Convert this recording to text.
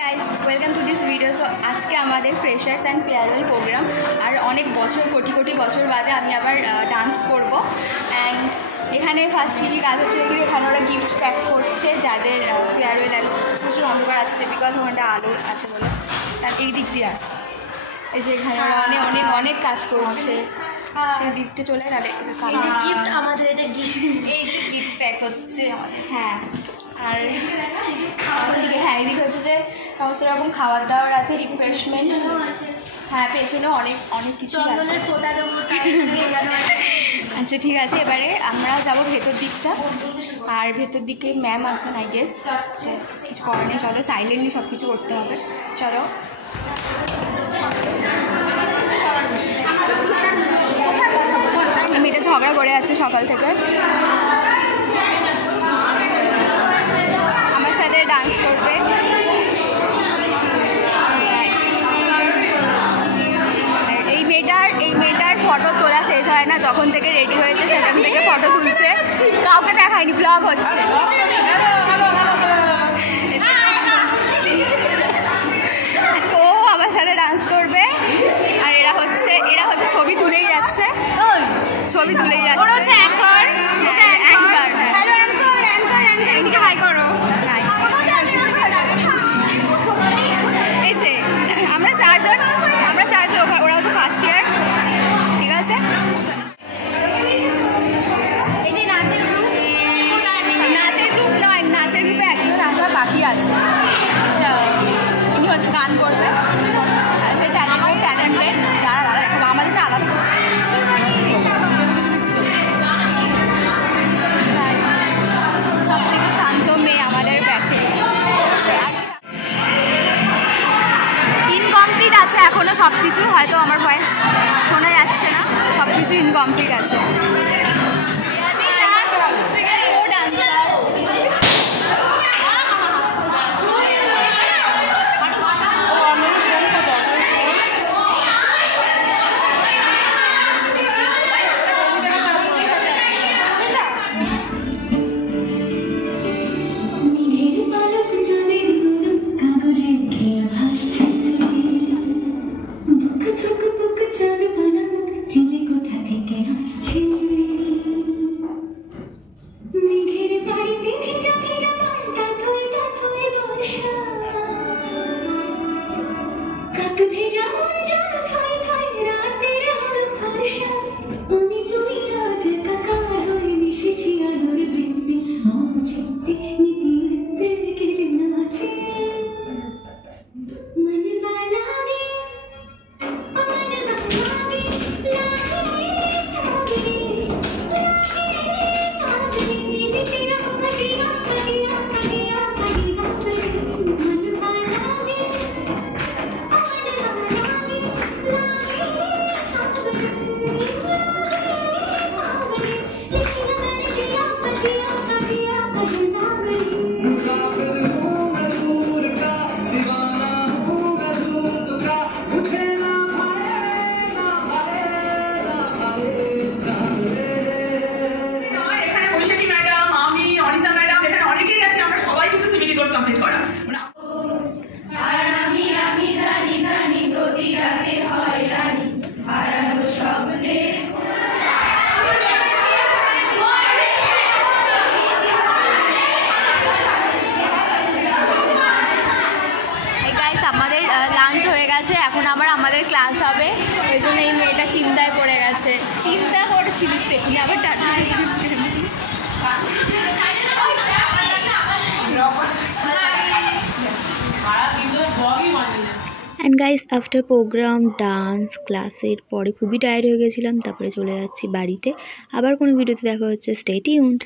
Guys welcome to this video. So আজকে আমাদের freshers and farewell programme, আর অনেক বছর কোটি বছর বাদে আমি আবার ডান্স করব। অ্যান্ড এখানে ফার্স্ট কী কাজ হচ্ছে কি, এখানে ওরা গিফট প্যাক করছে যাদের ফেয়ারওয়েল। আর প্রচুর অন্ধকার আসছে বিকজ ওখানটা আলো আছে বলে। তার এই দিক দিয়ে এই যে এখানে ওরা অনেক কাজ করছে। সেই গিফটে চলে গেলে গিফট আমাদের, এটা গিফট, এই যে গিফট প্যাক হচ্ছে আমাদের। হ্যাঁ, আর ওদিকে এদিকে হচ্ছে যে সমস্ত রকম খাবার দাবার আছে, রিফ্রেশমেন্ট আছে। হ্যাঁ, পেছনেও অনেক কিছু আছে। ফোটা দেবো। আচ্ছা ঠিক আছে, এবারে আমরা যাব ভেতর দিকটা। আর ভেতর দিকে ম্যাম আছেন আই গেস, কিছু করার নেই। চলো সাইলেন্টলি সব কিছু করতে হবে। চলো আমি এটা ঝগড়া করে যাচ্ছি সকাল থেকে, আমার সাথে ডান্স করবে। এই মেয়েটার ফটো তোলা শেষ হয় না, যখন থেকে রেডি হয়েছে সেখান থেকে ফটো তুলছে, কাউকে দেখায়নি, ব্লগ হচ্ছে। ও আমার সাথে ডান্স করবে, আর এরা হচ্ছে ছবি তুলেই যাচ্ছে। এদিকে হাই করো। এই যে আমরা চারজন, ওরা হচ্ছে ফার্স্ট ইয়ার, ঠিক আছে। এই যে নাচের গ্রুপ নয়, নাচের গ্রুপে একজন আসা বাকি আছে। আচ্ছা, ইনি হচ্ছে গান করবে, ট্যালেন্টেড। আমাদের তো আলাদা। সব থেকে শান্ত মেয়ে আমাদের ব্যাচে। ইনকমপ্লিট আছে এখনো সব কিছু, হয়তো আমার ভয়েস শোনা যাচ্ছে না, সব কিছু ইনকমপ্লিট আছে। আমাদের লাঞ্চ হয়ে গেছে, এখন আবার আমাদের ক্লাস হবে। এই জন্য এই মেয়েটা চিন্তায় পড়ে গেছে। চিন্তা করছিলিস দেখুন, আবার tata. And guys after program dance ক্লাসের পরে খুবই টায়ার্ড হয়ে গেছিলাম, তারপরে চলে যাচ্ছি বাড়িতে। আবার কোনো ভিডিওতে দেখা হচ্ছে, স্টে টিউনড।